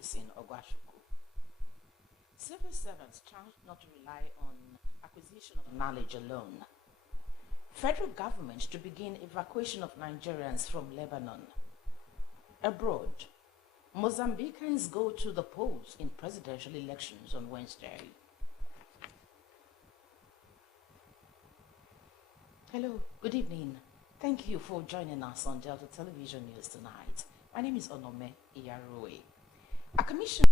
clashes in Ogwashuku. Civil servants charged not to rely on acquisition of knowledge alone. Federal government to begin evacuation of Nigerians from Lebanon. Abroad, Mozambicans go to the polls in presidential elections on Wednesday. Hello, good evening. Thank you for joining us on Delta Television News tonight. My name is Onome Iyarue. A commission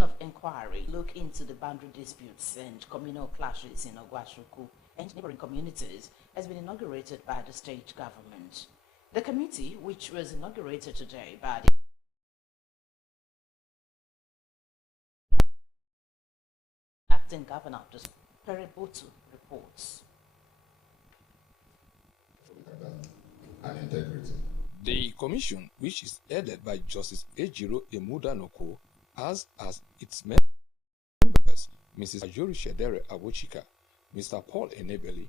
of inquiry look into the boundary disputes and communal clashes in Ogwashuku and neighboring communities has been inaugurated by the state government. The committee, which was inaugurated today by the acting governor of the Peribotu, reports. And integrity. The commission, which is headed by Justice Ejiro Emudanoko, has as its members Mrs. Ajori Shedere Awochika, Mr. Paul Enebeli,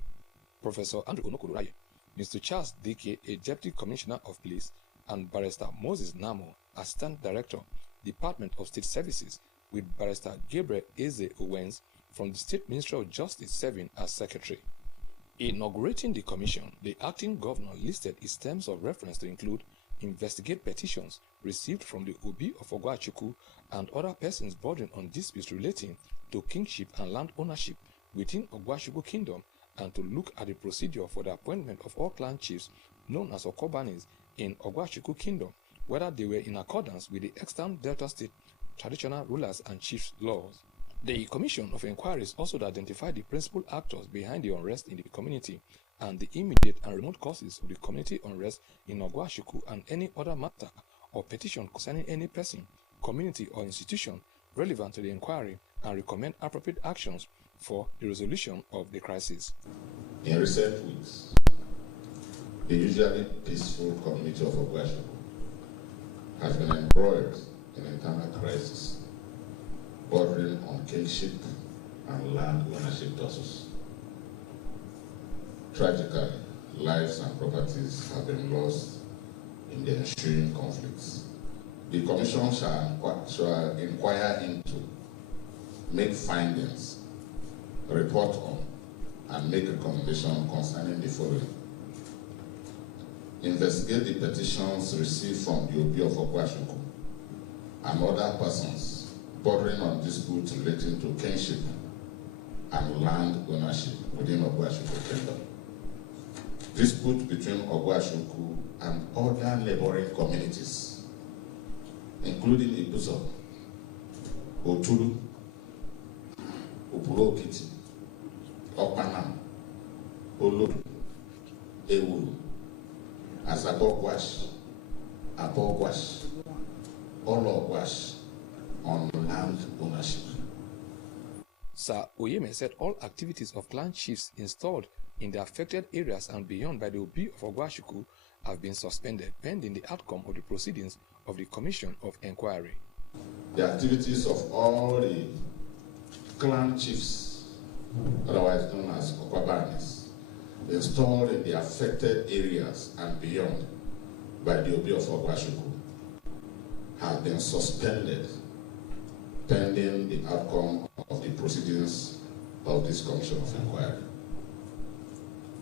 Professor Andrew Onokoraye, Mr. Charles Dike, a Deputy Commissioner of Police, and Barrister Moses Namo, Assistant Director, Department of State Services, with Barrister Gabriel Eze Owens from the State Ministry of Justice serving as Secretary. Inaugurating the commission, the acting governor listed its terms of reference to include investigate petitions received from the Obi of Ogwashuku and other persons bordering on disputes relating to kingship and land ownership within Ogwashuku Kingdom, and to look at the procedure for the appointment of all clan chiefs known as Okobanis in Ogwashuku Kingdom, whether they were in accordance with the extant Delta State traditional rulers and chiefs laws. The Commission of Inquiries also identified the principal actors behind the unrest in the community and the immediate and remote causes of the community unrest in Ogwashuku, and any other matter or petition concerning any person, community or institution relevant to the inquiry, and recommend appropriate actions for the resolution of the crisis. In recent weeks, the usually peaceful community of Ogwashuku has been embroiled in internal crisis, bordering on kingship and land ownership tussles. Tragically, lives and properties have been lost in the ensuing conflicts. The Commission shall inquire into, make findings, report on, and make recommendations concerning the following. Investigate the petitions received from the Obi of Ogwashuku and other persons bordering on disputes relating to kingship and land ownership within Ogwashuku Kingdom. Dispute between Ogwashuku and other neighboring communities, including Ibuzo, Otulu, Upulokiti, Okpanam, Olodu, Ewulu, Azabogwash, Abogwash, Ologwash, on land ownership. Sir Oyeme said all activities of clan chiefs installed in the affected areas and beyond by the Obi of Ogwashuku have been suspended pending the outcome of the proceedings of the Commission of Inquiry. The activities of all the clan chiefs, otherwise known as Okwabanis, installed in the affected areas and beyond by the Obi of Ogwashuku have been suspended pending the outcome of the proceedings of this Commission of Inquiry.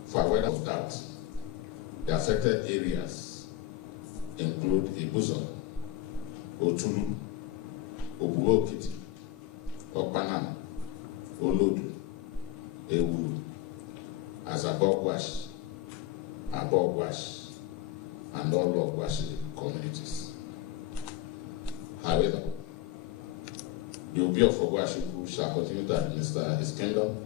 For avoidance of doubt, the affected areas include Ibuzo, Otulu, Obuokiti, Okpanam, Olodu, Ewulu, Azabogwash, Abogwash, and all Ogwashi communities. However, the Obi of Ogwashuku shall continue to administer his kingdom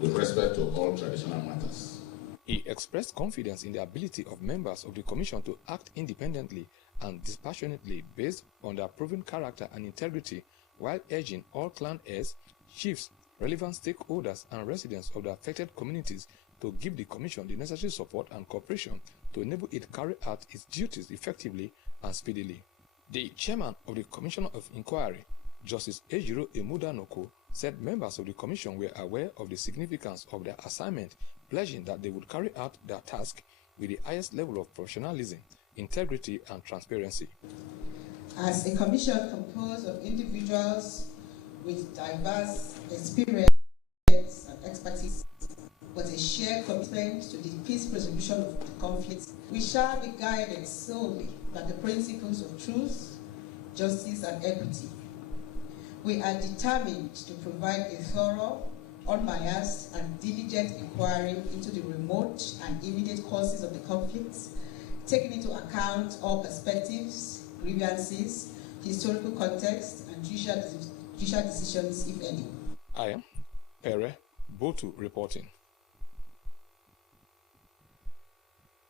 with respect to all traditional matters. He expressed confidence in the ability of members of the Commission to act independently and dispassionately based on their proven character and integrity, while urging all clan heirs, chiefs, relevant stakeholders, and residents of the affected communities to give the Commission the necessary support and cooperation to enable it carry out its duties effectively and speedily. The chairman of the Commission of Inquiry, Justice Ejiro Emudanoko, said members of the Commission were aware of the significance of their assignment, pledging that they would carry out their task with the highest level of professionalism integrity, and transparency. As a commission composed of individuals with diverse experience and expertise, but a shared commitment to the peaceful resolution of the conflict, we shall be guided solely by the principles of truth, justice, and equity. We are determined to provide a thorough, unbiased, and diligent inquiry into the remote and immediate causes of the conflict, taking into account all perspectives, grievances, historical context, and judicial decisions, if any. I am Pere Botu reporting.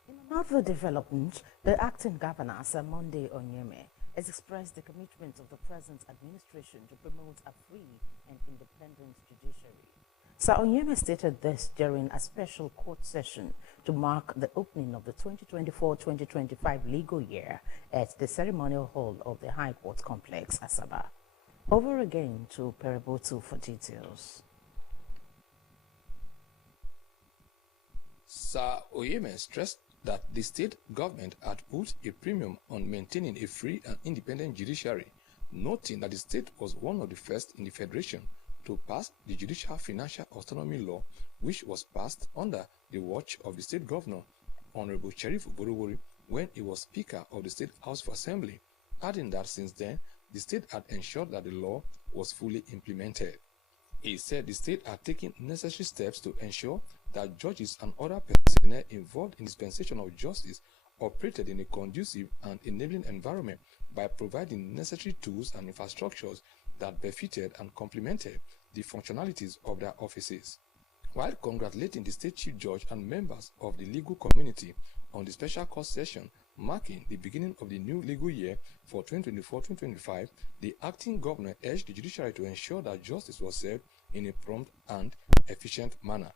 In another development, the acting governor, Sir Monday Onyeme, has expressed the commitment of the present administration to promote a free and independent judiciary. Sir Onyeme stated this during a special court session to mark the opening of the 2024-2025 legal year at the ceremonial hall of the High Court Complex, Asaba. Over again to Pere Botu for details. Sir Onyeme stressed that the state government had put a premium on maintaining a free and independent judiciary, noting that the state was one of the first in the federation to pass the Judicial Financial Autonomy Law, which was passed under the watch of the state governor, Honorable Sheriff Oborowori, when he was Speaker of the State House of Assembly, adding that since then, the state had ensured that the law was fully implemented. He said the state had taken necessary steps to ensure that judges and other personnel involved in dispensation of justice operated in a conducive and enabling environment by providing necessary tools and infrastructures that befitted and complemented the functionalities of their offices. While congratulating the state chief judge and members of the legal community on the special court session marking the beginning of the new legal year for 2024-2025, the acting governor urged the judiciary to ensure that justice was served in a prompt and efficient manner.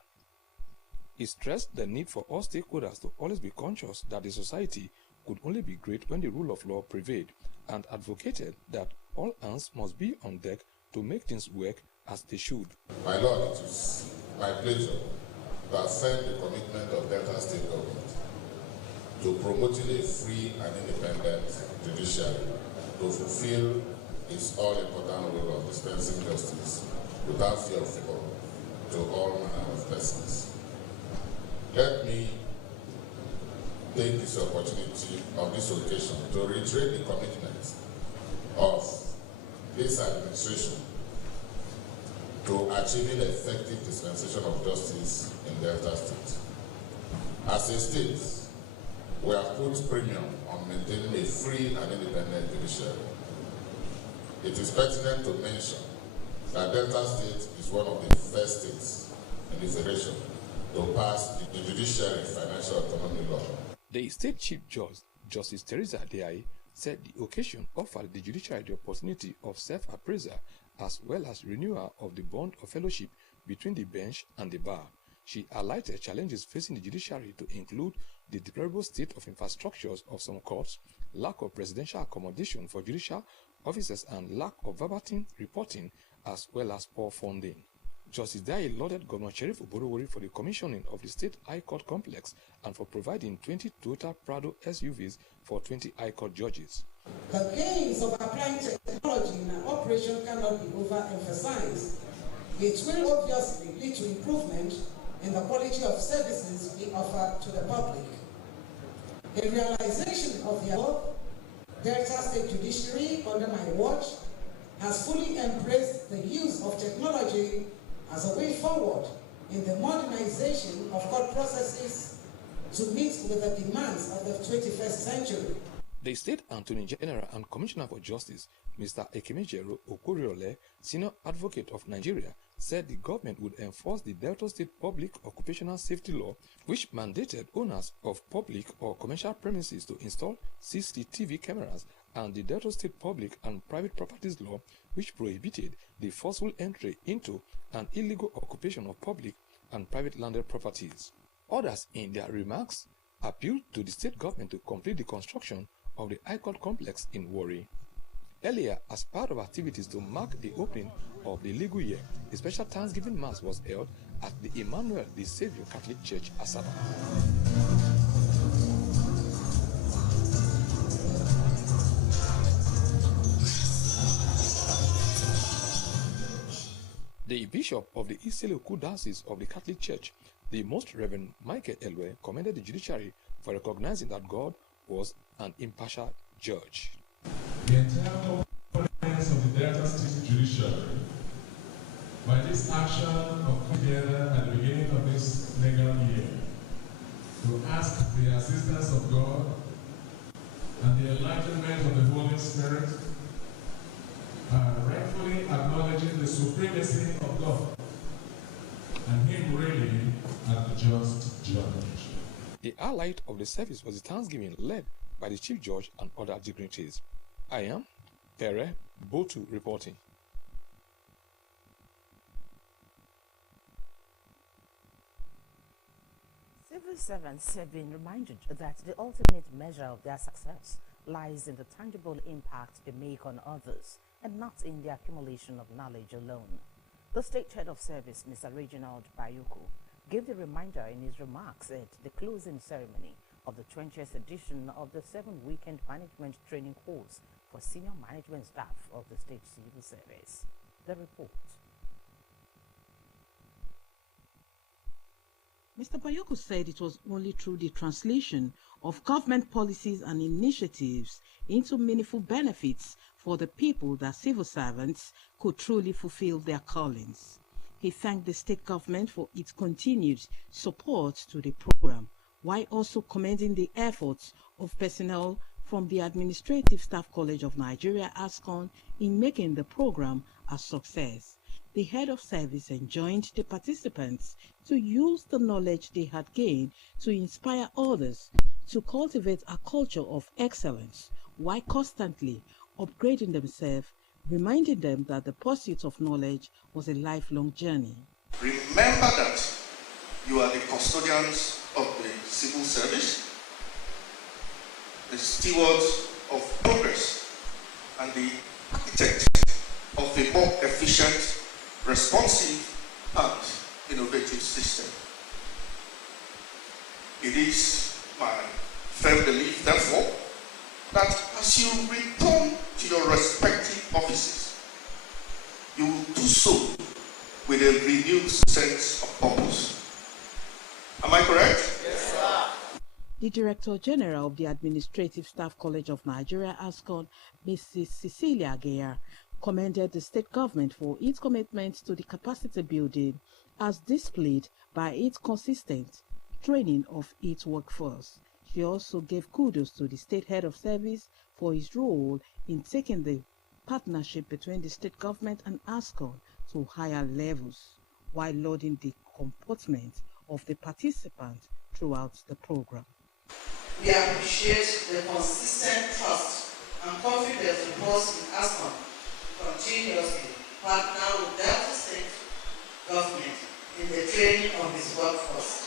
He stressed the need for all stakeholders to always be conscious that the society could only be great when the rule of law prevailed, and advocated that all hands must be on deck to make things work as they should. My Lord, it is my pleasure to affirm the commitment of Delta State Government to promoting a free and independent judiciary to fulfill its all-important role of dispensing justice without fear of favor to all manner of persons. Let me take this opportunity of this occasion to reiterate the commitment of this administration to achieving effective dispensation of justice in Delta State. As a state, we have put premium on maintaining a free and independent judiciary. It is pertinent to mention that Delta State is one of the first states in the Federation to pass the Judiciary Financial Autonomy Law. The state chief judge, Justice Teresa Adeaye, said the occasion offered the judiciary the opportunity of self-appraisal as well as renewal of the bond of fellowship between the bench and the bar. She highlighted challenges facing the judiciary to include the deplorable state of infrastructures of some courts, lack of presidential accommodation for judicial officers, and lack of verbatim reporting, as well as poor funding. Justice Adeaye lauded Governor Sheriff Oborowori for the commissioning of the State High Court Complex and for providing 20 Toyota Prado SUVs for 20 High Court judges. The gains of applying technology in an operation cannot be overemphasized. It will obviously lead to improvement in the quality of services we offer to the public. In realization of the above, Delta State Judiciary, under my watch, has fully embraced the use of technology as a way forward in the modernization of court processes to meet with the demands of the 21st century. The State Attorney General and Commissioner for Justice, Mr. Ekemejero Okoriole, Senior Advocate of Nigeria, said the government would enforce the Delta State Public Occupational Safety Law, which mandated owners of public or commercial premises to install CCTV cameras, and the Delta State Public and Private Properties Law, which prohibited the forceful entry into an illegal occupation of public and private landed properties. Others, in their remarks, appealed to the state government to complete the construction of the High Court complex in Warri. Earlier, as part of activities to mark the opening of the legal year, a special Thanksgiving Mass was held at the Emmanuel the Savior Catholic Church, Asaba. The Bishop of the Isile-Oku Diocese of the Catholic Church, the Most Reverend Michael Elwe, commended the judiciary for recognizing that God was an impartial judge. The entire components of the Delta State Judiciary, by this action of coming together at the beginning of this legal year, to ask the assistance of God and the enlightenment of the Holy Spirit, rightfully acknowledging the supremacy of God and Him reigning as the just judge. The highlight of the service was the Thanksgiving led by the Chief Judge and other dignitaries. I am Pere Botu reporting. Civil servants have been reminded that the ultimate measure of their success lies in the tangible impact they make on others and not in the accumulation of knowledge alone. The State Head of Service, Mr. Reginald Bayoko, gave the reminder in his remarks at the closing ceremony of the 20th edition of the 7-weekend management training course for senior management staff of the State Civil Service. The report. Mr. Bayoko said it was only through the translation of government policies and initiatives into meaningful benefits for the people that civil servants could truly fulfill their callings. He thanked the state government for its continued support to the program, while also commending the efforts of personnel from the Administrative Staff College of Nigeria, ASCON, in making the program a success. The head of service enjoined the participants to use the knowledge they had gained to inspire others to cultivate a culture of excellence while constantly upgrading themselves, reminding them that the pursuit of knowledge was a lifelong journey. Remember that you are the custodians of the civil service, the stewards of progress, and the architect of a more efficient, responsive, and innovative system. It is my firm belief, therefore, that as you return to your respective offices, you will do so with a renewed sense of purpose. Am I correct? Yes, sir. The Director General of the Administrative Staff College of Nigeria, ASCON, Mrs. Cecilia Geyer, commended the state government for its commitment to the capacity building as displayed by its consistent training of its workforce. She also gave kudos to the state head of service for his role in taking the partnership between the state government and ASCON to higher levels, while lauding the comportment of the participants throughout the program. We appreciate the consistent trust and confidence reposed in ASCON to continuously partner with Delta State government in the training of its workforce.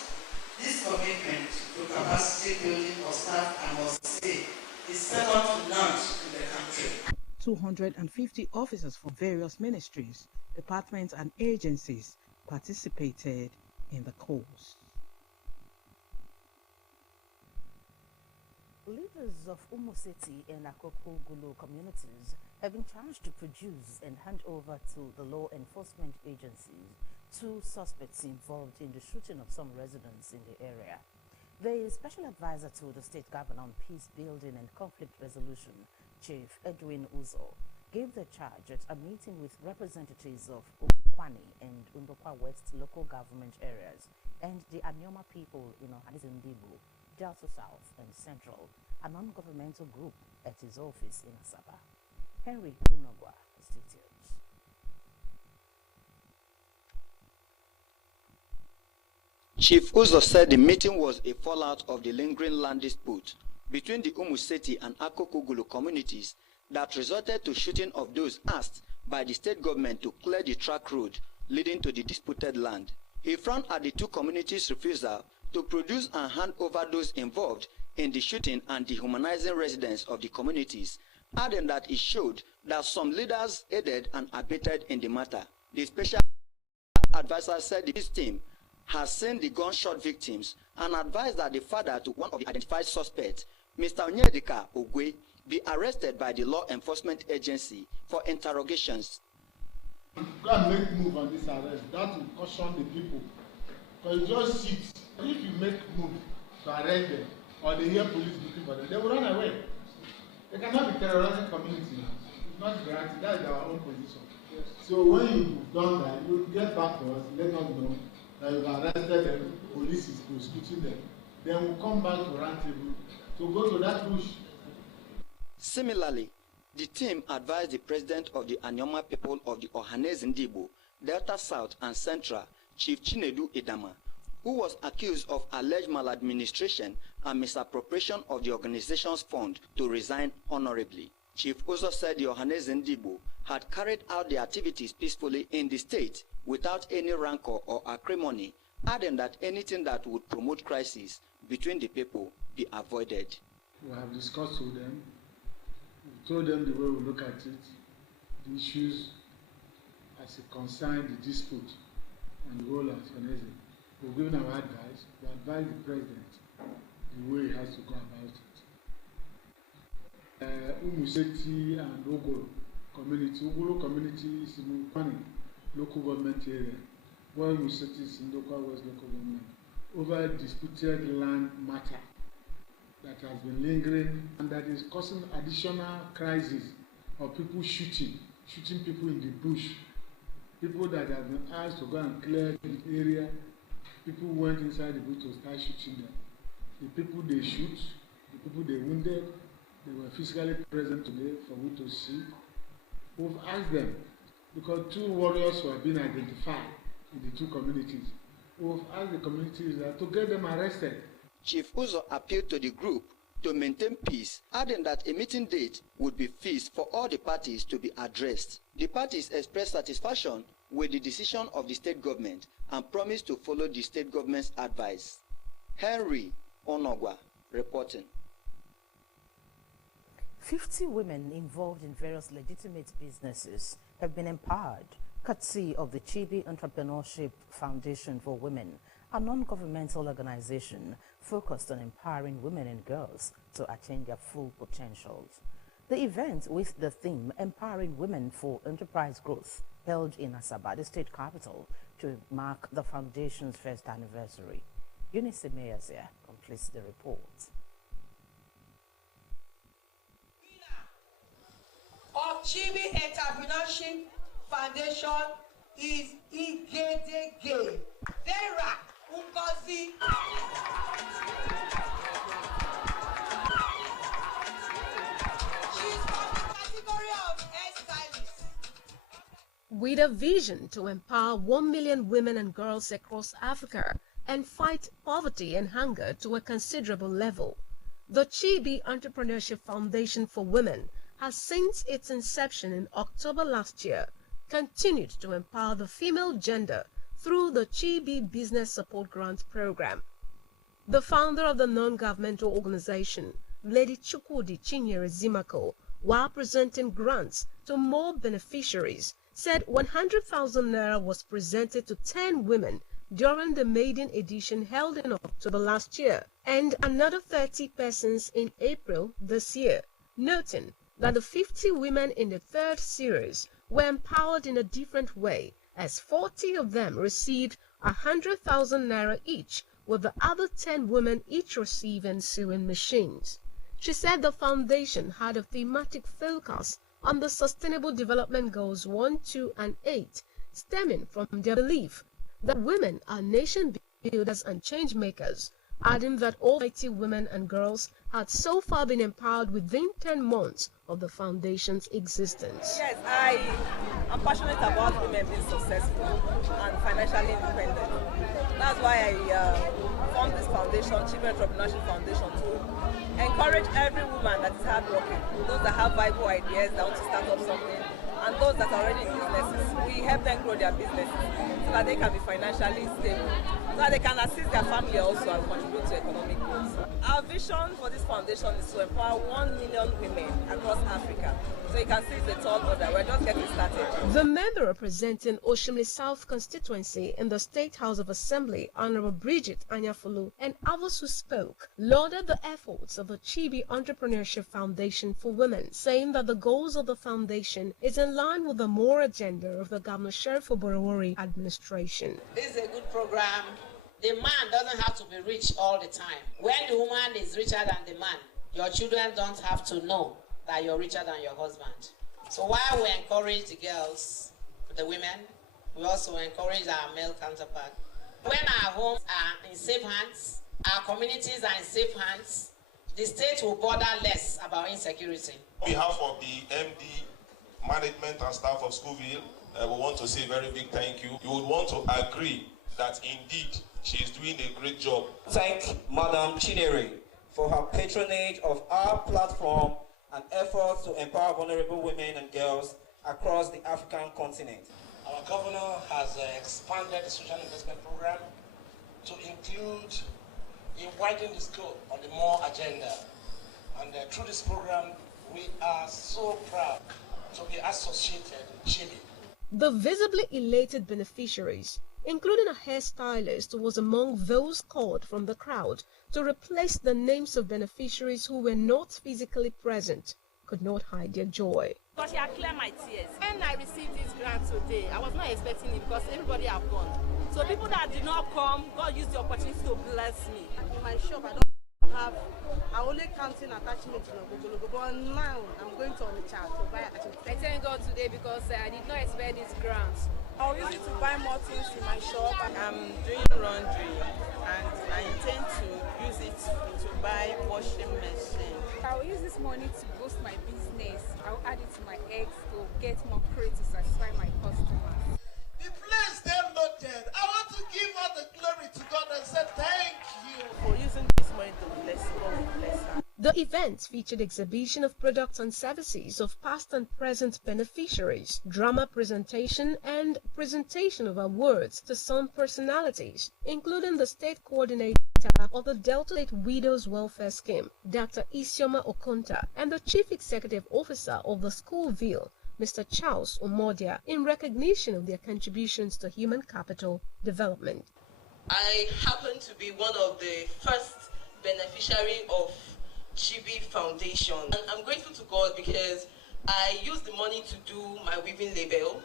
This commitment to capacity building of staff, I must say, is second to none in the country. 250 officers from various ministries, departments and agencies participated in the course. Leaders of Umuseti and Akoko-Gulu communities have been charged to produce and hand over to the law enforcement agencies 2 suspects involved in the shooting of some residents in the area. The special advisor to the state governor on peace building and conflict resolution, Chief Edwin Uzo, gave the charge at a meeting with representatives of Ukwani and Undokwa West local government areas and the Anyoma people in Ohanaeze-Ndigbo, Delta South and Central, a non-governmental group at his office in Asaba. Henry Unogwa has details. Chief Uzo said the meeting was a fallout of the lingering land dispute between the Umuseti and Akoko-Gulu communities that resulted to shooting of those asked by the state government to clear the track road leading to the disputed land. He frowned at the 2 communities' refusal to produce and hand over those involved in the shooting and dehumanizing residents of the communities, adding that it showed that some leaders aided and abetted in the matter. The special advisor said this team has seen the gunshot victims and advised that the father to one of the identified suspects, Mr. Onyedika Ogwe, be arrested by the law enforcement agency for interrogations. go and make move on this arrest. That will caution the people. Because you just sit. If you make move to arrest them, or they hear police looking for them, they will run away. They cannot be terrorizing community now. It's not granted. That is our own position. So when you've done that, you get back to us, let us know that you've arrested them, police is prosecuting them. Then we'll come back to round table to go to that bush. Similarly, the team advised the president of the Anyoma people of the Ohanese Ndigbo, Delta South and Central, Chief Chinedu Idama, who was accused of alleged maladministration and misappropriation of the organization's fund, to resign honorably. Chief Uzo said the Ohanese Ndigbo had carried out their activities peacefully in the state without any rancor or acrimony, adding that anything that would promote crisis between the people be avoided. We have discussed with them. We told them the way we look at it, the issues as it concerns the dispute and the role of Ohanese. We've given our advice. We advise the president the way he has to go about it. Umuseti and Ogoro community. Ogoro community is in Kwani local government area, while Umuseti is in local West local government, over a disputed land matter that has been lingering and that is causing additional crisis of people shooting people in the bush, people that have been asked to go and clear the area. People went inside the bush to start shooting them. The people they shoot, the people they wounded, they were physically present today for we to see. We've asked them, because 2 warriors were being identified in the 2 communities. We've asked the communities to get them arrested. Chief Uzo appealed to the group to maintain peace, adding that a meeting date would be fixed for all the parties to be addressed. The parties expressed satisfaction with the decision of the state government and promised to follow the state government's advice. Henry Onogwa reporting. 50 women involved in various legitimate businesses have been empowered, courtesy of the Chibi Entrepreneurship Foundation for Women, a non-governmental organization focused on empowering women and girls to attain their full potentials. The event, with the theme Empowering Women for Enterprise Growth, held in Asaba, the state capital, to mark the foundation's first anniversary. Eunice Meyazia completes the report. Of Chibi Entrepreneurship Foundation is Igedege Vera Ngozi. She's from the category of hairstylist. With a vision to empower 1 million women and girls across Africa and fight poverty and hunger to a considerable level, the Chibi Entrepreneurship Foundation for Women has, since its inception in October last year, continued to empower the female gender through the Chibi Business Support Grant Program. The founder of the non-governmental organization, Lady Chukwudi Chinyere Zimako, while presenting grants to more beneficiaries, said 100,000 naira was presented to 10 women during the maiden edition held in October last year, and another 30 persons in April this year, noting that the 50 women in the third series were empowered in a different way, as 40 of them received 100,000 naira each, with the other 10 women each receiving sewing machines. She said the foundation had a thematic focus on the Sustainable Development Goals 1, 2, and 8, stemming from their belief that women are nation builders and change makers, adding that all 90 women and girls had so far been empowered within 10 months of the foundation's existence. Yes, I am passionate about women being successful and financially independent. That's why I formed this foundation, Chibi Entrepreneurship Foundation, to encourage every woman that is hardworking, those that have viable ideas, that want to start up something, and those that are already in businesses. We help them grow their businesses so that they can be financially stable, so that they can assist their family also and contribute to economic growth. Our vision for this foundation is to empower 1 million women across Africa. So you can see it's a tall order. We're just getting started. The member representing Oshimili South constituency in the State House of Assembly, Honorable Bridget Anyafulu, and others who spoke, lauded the efforts of the Chibi Entrepreneurship Foundation for Women, saying that the goals of the foundation is in align with the more agenda of the Governor Sheriff Oborowori administration. This is a good program. The man doesn't have to be rich all the time. When the woman is richer than the man, your children don't have to know that you're richer than your husband. So while we encourage the girls, the women, we also encourage our male counterpart. When our homes are in safe hands, our communities are in safe hands, the state will bother less about insecurity. On behalf of the MD, management and staff of Schoolville, we want to say a very big thank you. You would want to agree that indeed she is doing a great job. Thank Madam Chinere for her patronage of our platform and efforts to empower vulnerable women and girls across the African continent. Our governor has expanded the social investment program to include widening the scope on the more agenda. And through this program, we are so proud to be associated with Chibi. The visibly elated beneficiaries, including a hairstylist, was among those called from the crowd to replace the names of beneficiaries who were not physically present, could not hide their joy. Because she had cleared my tears. When I received this grant today, I was not expecting it because everybody have gone. So people that did not come, God used the opportunity to bless me. In my shop, I only counting attachment to Ogogologo, but now I'm going to Onitsha to buy attachment. I thank God today because I did not expect this grant. I'll use it to buy more things in my shop. I'm doing laundry and I intend to use it to buy washing machine. I'll use this money to boost my business. I'll add it to my eggs to get more crates to satisfy my customers. The place they're loaded. I want to give all the glory to God and say thank you for using this money to bless God, bless her. The event featured exhibition of products and services of past and present beneficiaries, drama presentation, and presentation of awards to some personalities, including the state coordinator of the Delta State Widows Welfare Scheme, Dr. Isioma Okonta, and the Chief Executive Officer of the Schoolville, Mr. Charles Omodia, in recognition of their contributions to human capital development. I happen to be one of the first beneficiary of Chibi Foundation, and I'm grateful to God because I used the money to do my weaving label.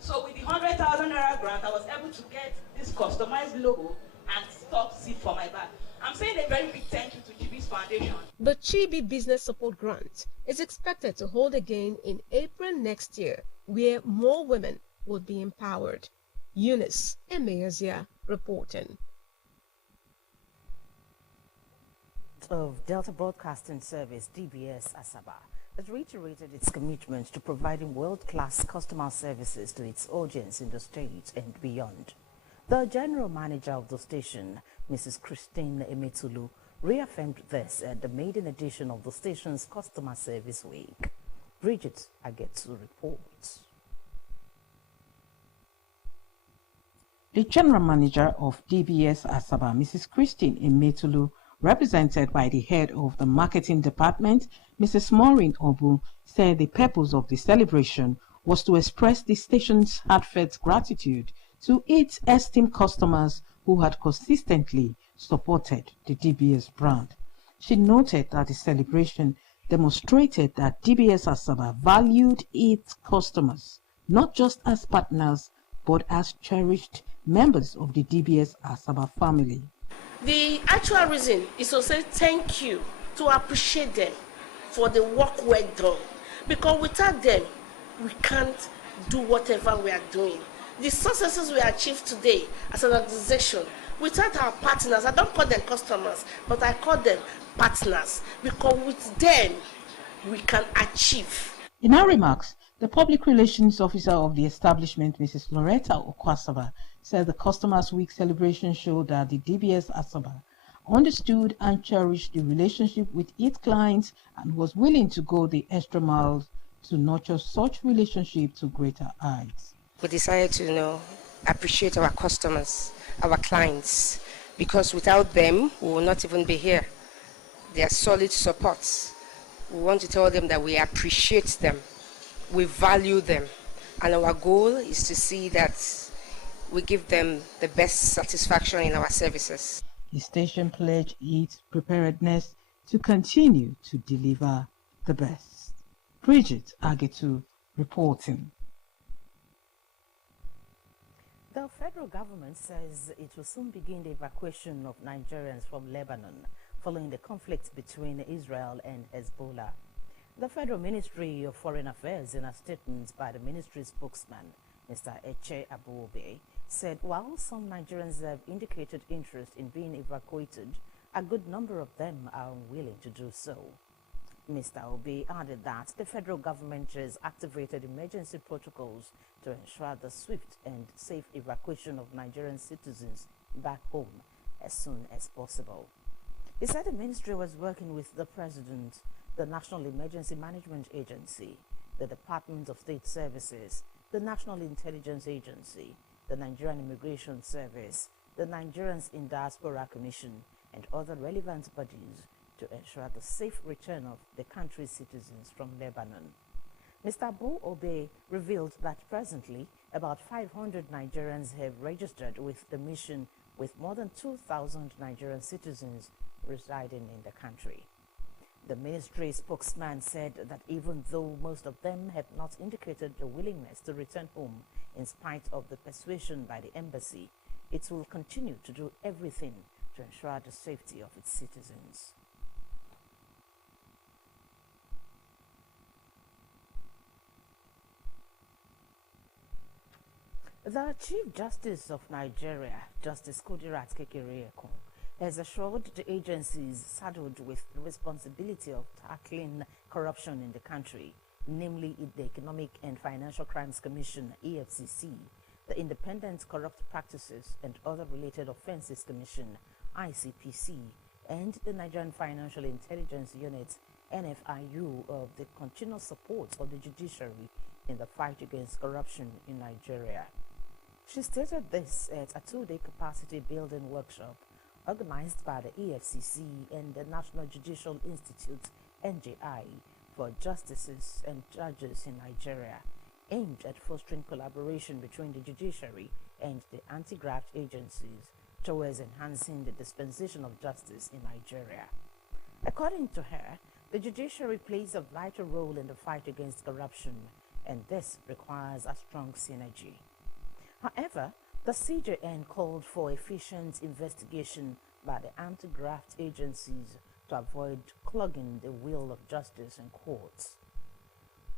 So with the 100,000 naira grant, I was able to get this customized logo and stock seed for my bag. I'm saying a very big thank you to Chibi's Foundation. The Chibi Business Support Grant is expected to hold again in April next year, where more women will be empowered. Eunice Emeazia reporting. Of Delta Broadcasting Service, DBS Asaba, has reiterated its commitment to providing world-class customer services to its audience in the state and beyond. The general manager of the station, Mrs. Christine Emetulu, reaffirmed this at the maiden edition of the station's Customer Service Week. Bridget Agetsu reports. The general manager of DBS Asaba, Mrs. Christine Emetulu, represented by the head of the marketing department, Mrs. Maureen Obu, said the purpose of the celebration was to express the station's heartfelt gratitude to its esteemed customers who had consistently supported the DBS brand. She noted that the celebration demonstrated that DBS Asaba valued its customers, not just as partners, but as cherished members of the DBS Asaba family. The actual reason is to say thank you, to appreciate them for the work well done. Because without them, we can't do whatever we are doing. The successes we achieved today as an organization, without our partners, I don't call them customers, but I call them partners, because with them, we can achieve. In her remarks, the Public Relations Officer of the establishment, Mrs. Loretta Okwasaba, said the Customers Week celebration showed that the DBS Asaba understood and cherished the relationship with its clients and was willing to go the extra mile to nurture such relationship to greater heights. We decided to appreciate our customers, our clients, because without them, we will not even be here. They are solid supports. We want to tell them that we appreciate them, we value them, and our goal is to see that we give them the best satisfaction in our services. The station pledged its preparedness to continue to deliver the best. Bridget Agetu reporting. The federal government says it will soon begin the evacuation of Nigerians from Lebanon following the conflict between Israel and Hezbollah. The Federal Ministry of Foreign Affairs, in a statement by the ministry's spokesman, Mr. Eche Abuobe, said while some Nigerians have indicated interest in being evacuated, a good number of them are unwilling to do so. Mr. Obi added that the federal government has activated emergency protocols to ensure the swift and safe evacuation of Nigerian citizens back home as soon as possible. He said the ministry was working with the President, the National Emergency Management Agency, the Department of State Services, the National Intelligence Agency, the Nigerian Immigration Service, the Nigerians in Diaspora Commission, and other relevant bodies to ensure the safe return of the country's citizens from Lebanon. Mr. Abu Obe revealed that presently about 500 Nigerians have registered with the mission, with more than 2,000 Nigerian citizens residing in the country. The ministry spokesman said that even though most of them have not indicated a willingness to return home in spite of the persuasion by the embassy, it will continue to do everything to ensure the safety of its citizens. The Chief Justice of Nigeria, Justice Kudirat Kekereekun, has assured the agencies saddled with the responsibility of tackling corruption in the country, namely the Economic and Financial Crimes Commission, EFCC, the Independent Corrupt Practices and Other Related Offences Commission, ICPC, and the Nigerian Financial Intelligence Unit, NFIU, of the continuous support of the judiciary in the fight against corruption in Nigeria. She stated this at a two-day capacity building workshop organized by the EFCC and the National Judicial Institute, NJI, for justices and judges in Nigeria, aimed at fostering collaboration between the judiciary and the anti-graft agencies towards enhancing the dispensation of justice in Nigeria. According to her, the judiciary plays a vital role in the fight against corruption, and this requires a strong synergy. However, the CJN called for efficient investigation by the anti-graft agencies to avoid clogging the wheel of justice in courts.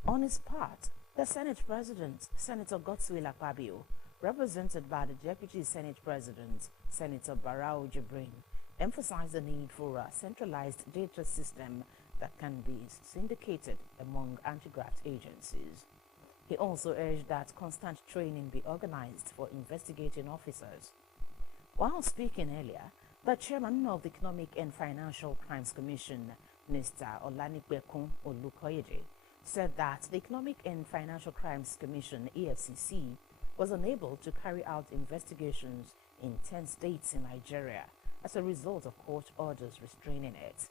On his part, the Senate President, Senator Godswill Akpabio, represented by the Deputy Senate President, Senator Barau Jibrin, emphasized the need for a centralized data system that can be syndicated among anti-graft agencies. He also urged that constant training be organized for investigating officers. While speaking earlier, the chairman of the Economic and Financial Crimes Commission, Mr. Olanipekun Olukoyede, said that the Economic and Financial Crimes Commission, EFCC, was unable to carry out investigations in 10 states in Nigeria as a result of court orders restraining it.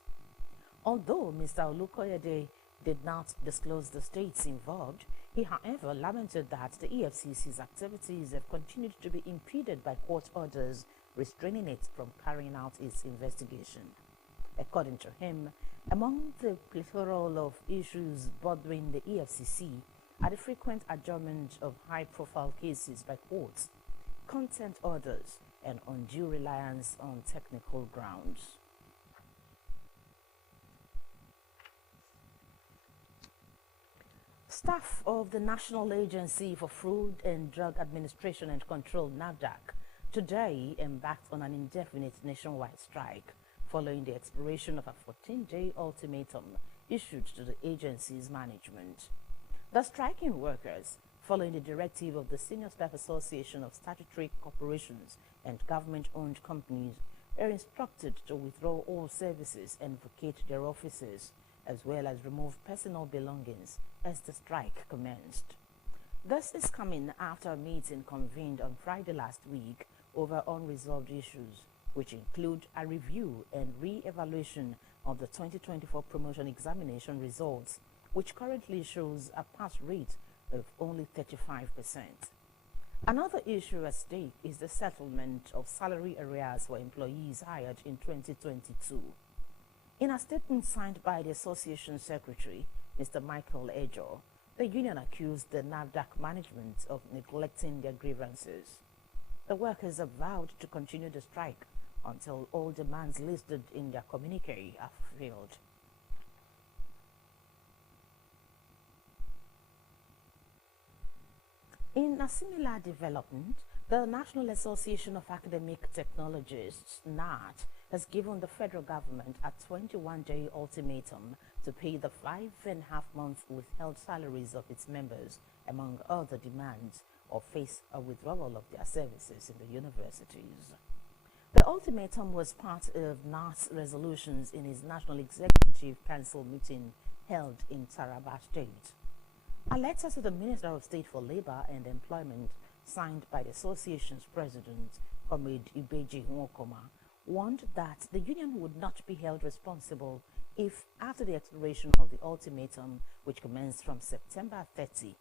Although Mr. Olukoyede did not disclose the states involved, he, however, lamented that the EFCC's activities have continued to be impeded by court orders restraining it from carrying out its investigation. According to him, among the plethora of issues bothering the EFCC are the frequent adjournment of high-profile cases by courts, contempt orders, and undue reliance on technical grounds. Staff of the National Agency for Food and Drug Administration and Control, NAFDAC, today embarked on an indefinite nationwide strike following the expiration of a 14-day ultimatum issued to the agency's management. The striking workers, following the directive of the Senior Staff Association of Statutory Corporations and Government-Owned Companies, are instructed to withdraw all services and vacate their offices, as well as remove personal belongings as the strike commenced. This is coming after a meeting convened on Friday last week over unresolved issues, which include a review and re-evaluation of the 2024 promotion examination results, which currently shows a pass rate of only 35%. Another issue at stake is the settlement of salary arrears for employees hired in 2022. In a statement signed by the Association Secretary, Mr. Michael Ejo, The union accused the NAFDAC management of neglecting their grievances. The workers have vowed to continue the strike until all demands listed in their communique are fulfilled. In a similar development, the National Association of Academic Technologists, NAT, has given the federal government a 21-day ultimatum to pay the 5.5-month withheld salaries of its members, among other demands, or face a withdrawal of their services in the universities. The ultimatum was part of NAT's resolutions in its National Executive Council meeting held in Taraba State. A letter to the Minister of State for Labor and Employment, signed by the association's president, Comrade Ibeji Nwokoma, warned that the union would not be held responsible if, after the expiration of the ultimatum, which commenced from September 30,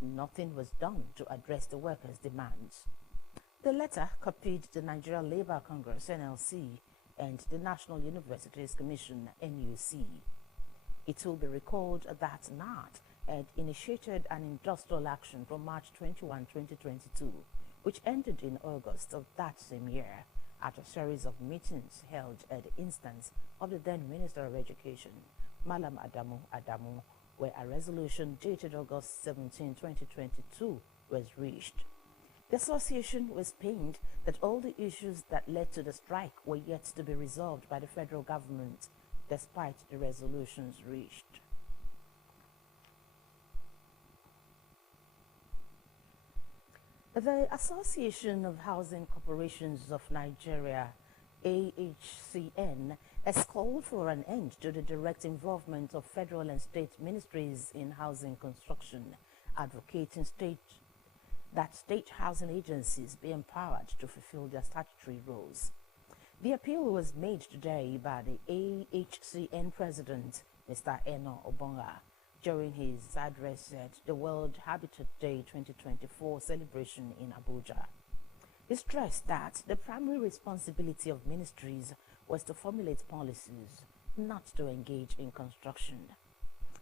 nothing was done to address the workers' demands. The letter copied the Nigeria Labour Congress, NLC, and the National Universities Commission, NUC. It will be recalled that NAT had initiated an industrial action from March 21, 2022, which ended in August of that same year, at a series of meetings held at the instance of the then Minister of Education, Malam Adamu, where a resolution dated August 17, 2022 was reached. The association was pained that all the issues that led to the strike were yet to be resolved by the federal government, despite the resolutions reached. The Association of Housing Corporations of Nigeria, AHCN, has called for an end to the direct involvement of federal and state ministries in housing construction, advocating that state housing agencies be empowered to fulfill their statutory roles. The appeal was made today by the AHCN president, Mr. Eno Obonga, during his address at the World Habitat Day 2024 celebration in Abuja. He stressed that the primary responsibility of ministries was to formulate policies, not to engage in construction.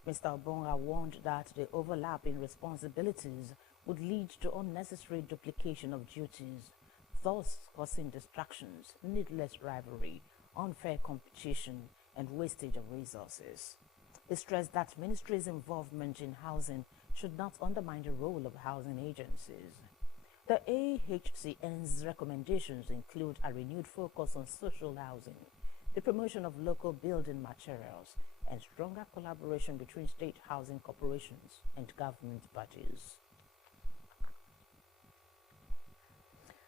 Mr. Obonga warned that the overlap in responsibilities would lead to unnecessary duplication of duties, thus causing distractions, needless rivalry, unfair competition, and wastage of resources. He stressed that ministries' involvement in housing should not undermine the role of housing agencies. The AHCN's recommendations include a renewed focus on social housing, the promotion of local building materials, and stronger collaboration between state housing corporations and government bodies.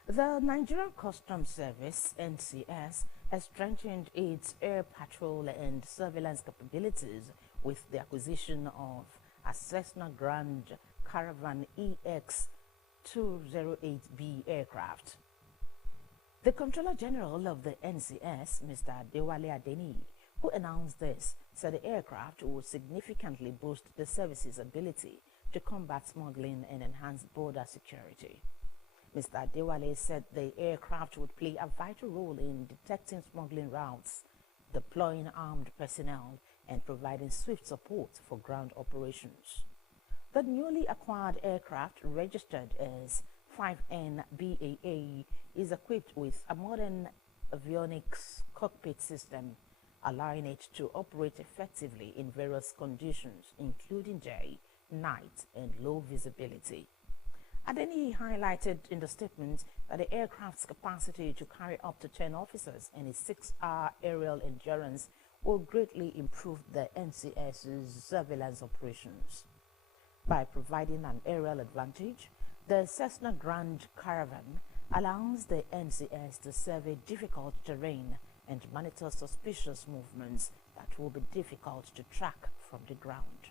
The Nigerian Customs Service, NCS, has strengthened its air patrol and surveillance capabilities with the acquisition of a Cessna Grand Caravan EX-208B aircraft. The Controller General of the NCS, Mr. Adewale Adeni, who announced this, said the aircraft will significantly boost the service's ability to combat smuggling and enhance border security. Mr. Adewale said the aircraft would play a vital role in detecting smuggling routes, deploying armed personnel, and providing swift support for ground operations. The newly acquired aircraft, registered as 5N-BAA, is equipped with a modern avionics cockpit system, allowing it to operate effectively in various conditions, including day, night, and low visibility. Adeni highlighted in the statement that the aircraft's capacity to carry up to 10 officers and its 6-hour aerial endurance will greatly improve the NCS's surveillance operations. By providing an aerial advantage, the Cessna Grand Caravan allows the NCS to survey difficult terrain and monitor suspicious movements that will be difficult to track from the ground.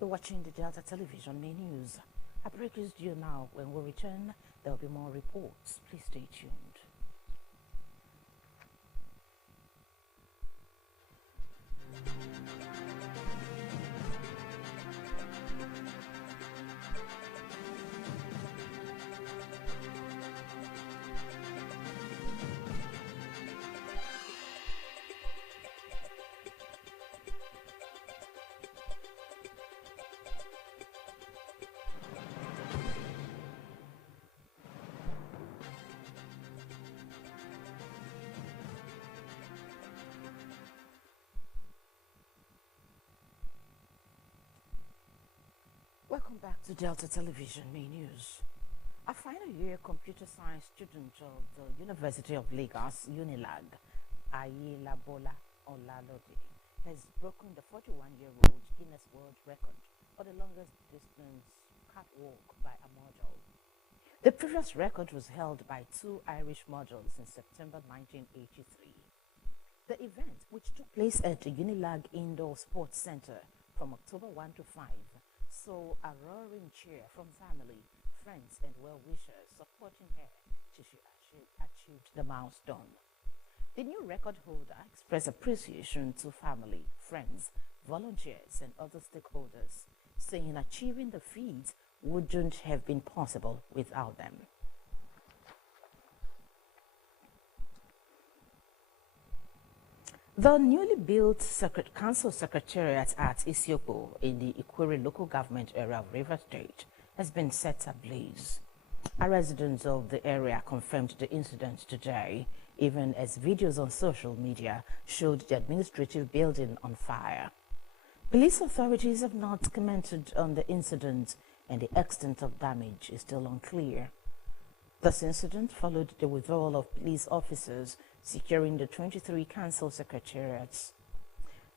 You're watching the Delta Television main news. A break is due now. When we return, there will be more reports. Please stay tuned. Welcome back to Delta Television Main News. A final year computer science student of the University of Lagos, UNILAG, Ayelabola Olalode, has broken the 41-year-old Guinness World Record for the longest distance catwalk by a model. The previous record was held by two Irish models in September 1983. The event, which took place at the UNILAG Indoor Sports Center from October 1 to 5, saw a roaring cheer from family, friends, and well-wishers supporting her till she achieved the milestone. The new record holder expressed appreciation to family, friends, volunteers, and other stakeholders, saying achieving the feat wouldn't have been possible without them. The newly built Council Secretariat at Isiokpo in the Ikwere local government area of Rivers State has been set ablaze. A resident of the area confirmed the incident today, even as videos on social media showed the administrative building on fire. Police authorities have not commented on the incident, and the extent of damage is still unclear. This incident followed the withdrawal of police officers securing the 23 council secretariats.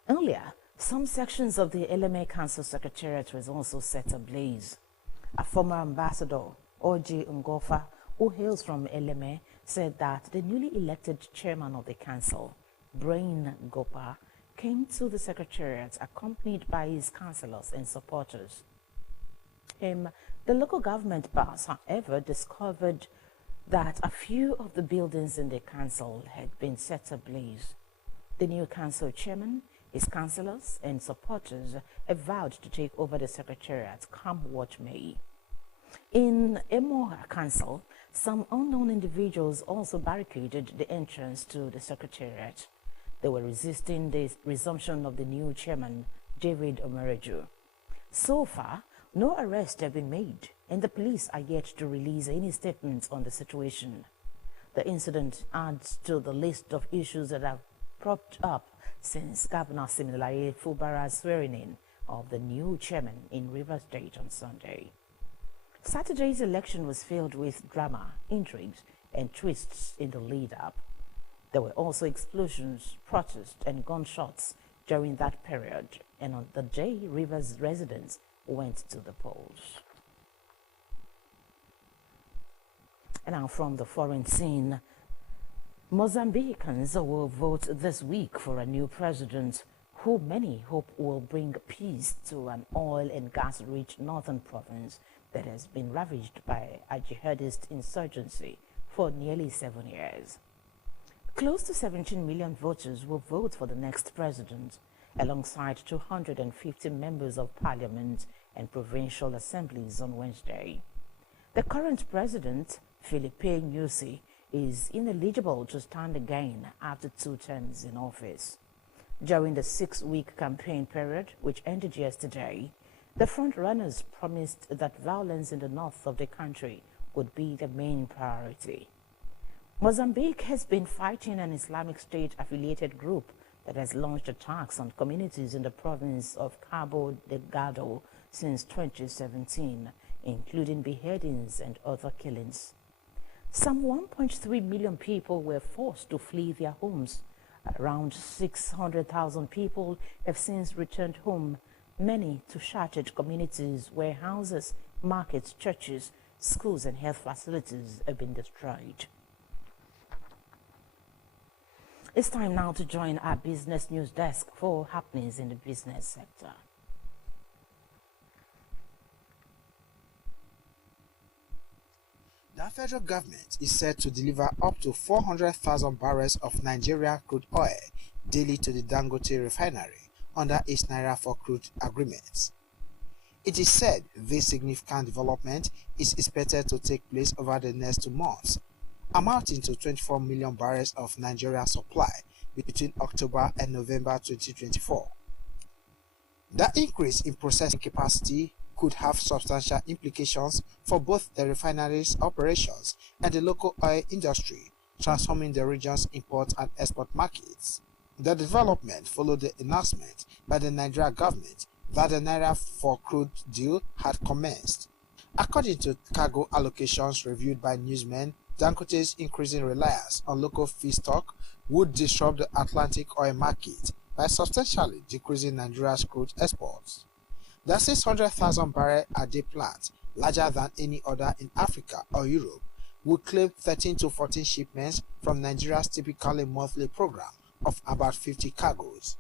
Earlier, some sections of the LMA Council Secretariat was also set ablaze. A former ambassador, Oji Ngofa, who hails from LMA, said that the newly elected chairman of the council, Brain Gopa, came to the secretariat accompanied by his councillors and supporters. The local government boss, however, discovered that a few of the buildings in the council had been set ablaze. The new council chairman, his councillors, and supporters have vowed to take over the secretariat come what may. In Emo Council, some unknown individuals also barricaded the entrance to the secretariat. They were resisting the resumption of the new chairman, David Omereju. So far, no arrests have been made, and the police are yet to release any statements on the situation. The incident adds to the list of issues that have propped up since Governor Siminalayi Fubara's swearing-in of the new chairman in Rivers State on Sunday. Saturday's election was filled with drama, intrigues, and twists in the lead-up. There were also explosions, protests, and gunshots during that period, and on the day, Rivers residents went to the polls. And now from the foreign scene, Mozambicans will vote this week for a new president who many hope will bring peace to an oil and gas-rich northern province that has been ravaged by a jihadist insurgency for nearly 7 years. Close to 17 million voters will vote for the next president, alongside 250 members of parliament and provincial assemblies on Wednesday. The current president, Filipe Nyusi, is ineligible to stand again after 2 terms in office. During the 6-week campaign period, which ended yesterday, the front-runners promised that violence in the north of the country would be the main priority. Mozambique has been fighting an Islamic State-affiliated group that has launched attacks on communities in the province of Cabo Delgado since 2017, including beheadings and other killings. Some 1.3 million people were forced to flee their homes. Around 600,000 people have since returned home, many to shattered communities where houses, markets, churches, schools, and health facilities have been destroyed. It's time now to join our business news desk for happenings in the business sector. The federal government is set to deliver up to 400,000 barrels of Nigeria crude oil daily to the Dangote refinery under East Naira for crude agreements. It is said this significant development is expected to take place over the next 2 months, amounting to 24 million barrels of Nigeria supply between October and November 2024. The increase in processing capacity could have substantial implications for both the refinery's operations and the local oil industry, transforming the region's import and export markets. The development followed the announcement by the Nigeria government that the Naira for crude deal had commenced. According to cargo allocations reviewed by newsmen, Dangote's increasing reliance on local feedstock would disrupt the Atlantic oil market by substantially decreasing Nigeria's crude exports. The 600,000 barrel a day plant, larger than any other in Africa or Europe, would claim 13 to 14 shipments from Nigeria's typically monthly program of about 50 cargoes.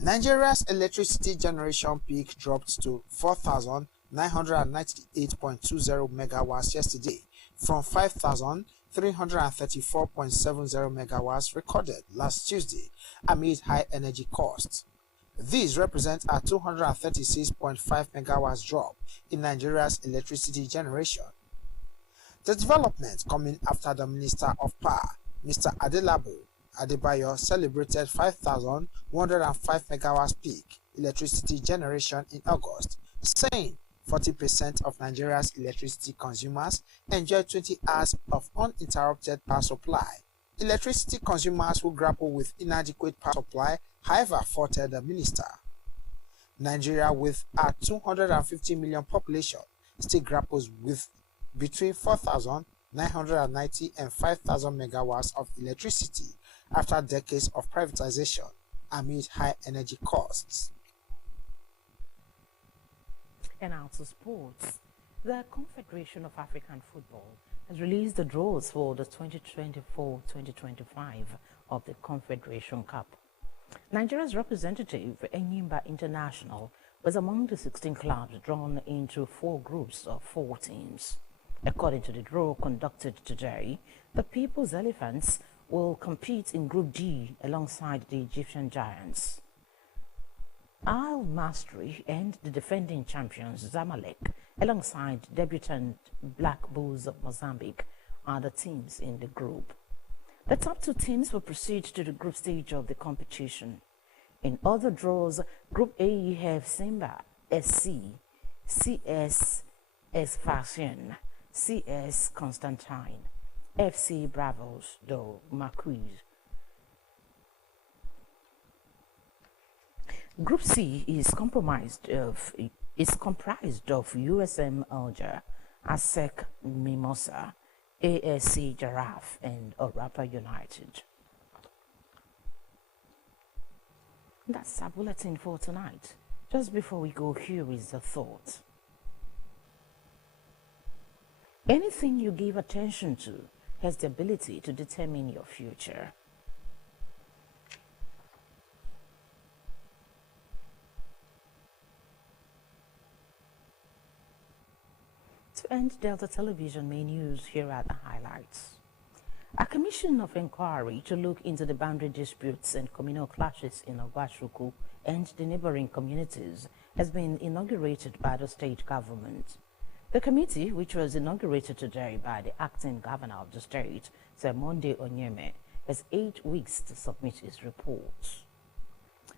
Nigeria's electricity generation peak dropped to 4,998.20 megawatts yesterday from 5,334.70 megawatts recorded last Tuesday amid high energy costs. These represent a 236.5 megawatts drop in Nigeria's electricity generation. The development coming after the Minister of Power, Mr. Adelabu Adebayo, celebrated 5,105 megawatts peak electricity generation in August, saying 40% of Nigeria's electricity consumers enjoy 20 hours of uninterrupted power supply. Electricity consumers who grapple with inadequate power supply, however, faulted the minister. Nigeria, with a 250 million population, still grapples with between 4,990 and 5,000 megawatts of electricity after decades of privatization amid high energy costs. And now to sports. The Confederation of African Football has released the draws for the 2024-2025 of the Confederation Cup. Nigeria's representative, Enyimba International, was among the 16 clubs drawn into 4 groups of 4 teams. According to the draw conducted today, the People's Elephants will compete in Group D alongside the Egyptian Giants. Al Masry and the defending champions Zamalek, alongside debutant Black Bulls of Mozambique, are the teams in the group. The top 2 teams will proceed to the group stage of the competition. In other draws, Group A have Simba SC, CS Esfacion, CS Constantine, FC Bravos do Marquis. Group C is comprised of USM Alger, ASEC Mimosa, ASC Giraffe, and Orapa United. That's our bulletin for tonight. Just before we go, here is a thought. Anything you give attention to has the ability to determine your future. To end Delta Television main news, here are the highlights. A commission of inquiry to look into the boundary disputes and communal clashes in Ogwashuku and the neighboring communities has been inaugurated by the state government. The committee, which was inaugurated today by the acting governor of the state, Sir Monday Onyeme, has 8 weeks to submit its report.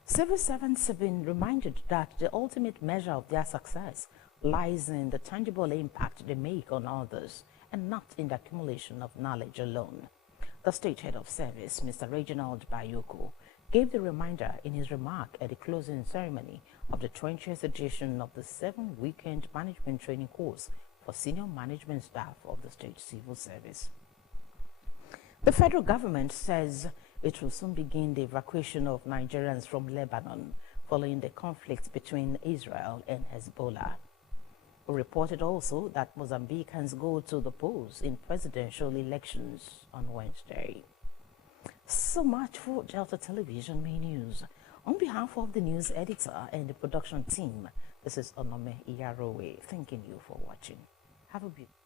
Civil servants have been reminded that the ultimate measure of their success lies in the tangible impact they make on others and not in the accumulation of knowledge alone. The state head of service, Mr. Reginald Bayoko, gave the reminder in his remark at the closing ceremony of the 20th edition of the 7-weekend management training course for senior management staff of the state civil service. The federal government says it will soon begin the evacuation of Nigerians from Lebanon following the conflict between Israel and Hezbollah. We reported also that Mozambicans go to the polls in presidential elections on Wednesday. So much for Delta Television main news. On behalf of the news editor and the production team, this is Onome Iyarowe thanking you for watching. Have a beautiful